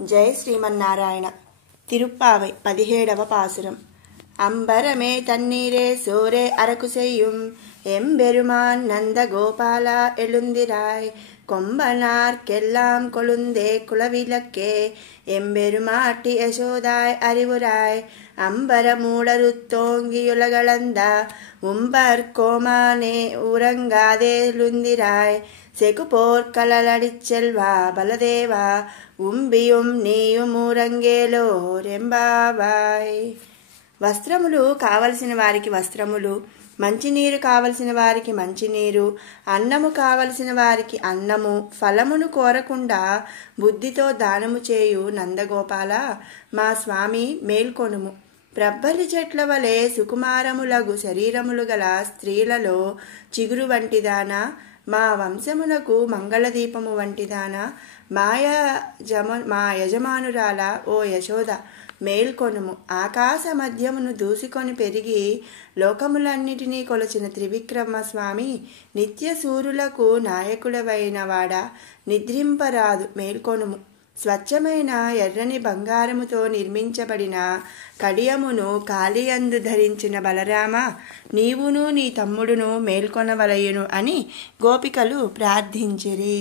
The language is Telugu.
జయ శ్రీమన్నారాయణ. తిరుప్పావై 17వ పాసురం. అంబరమే తన్నీరే సోరే అరకు செய்யும் எம்பெருமான் நந்த கோபாலா எழுந்திராய் கொம்பனார்க்கெல்லாம் கொழுந்தே குலவிளக்கே எம்பெருமாட்டி யசோதாய் அறிவுராய் அம்பர மூடருத்தோங்கியுலகளந்த உம்பர் கோமானே உறங்காதே லுந்திராய் செகு போர்க்கலடிச்செல்வா பலதேவா ఉంబియుం నీయుం ఊరంగేలో రెంబాబాయ్. వస్త్రములు కావలసిన వారికి వస్త్రములు, మంచినీరు కావలసిన వారికి మంచినీరు, అన్నము కావలసిన వారికి అన్నము, ఫలమును కోరకుండా బుద్ధితో దానము చేయు నందగోపాల మా స్వామి మేల్కొనుము. ప్రబ్బలి చెట్ల వలె సుకుమారములగు శరీరములు గల స్త్రీలలో చిగురు వంటిదానా, మా వంశమునకు మంగళదీపము వంటిదానా, మా యజమానురాల ఓ యశోద మేల్కొనుము. ఆకాశ మధ్యమును దూసుకొని పెరిగి లోకములన్నిటినీ కొలచిన త్రివిక్రమ స్వామి నిత్య సూరులకు నాయకుడవైన వాడా నిద్రింపరాదు మేల్కొనుము. స్వచ్ఛమైన ఎర్రని బంగారముతో నిర్మించబడిన కడియమును కాలియందు ధరించిన బలరామ నీవును నీ తమ్ముడును మేల్కొనవలయును అని గోపికలు ప్రార్థించిరి.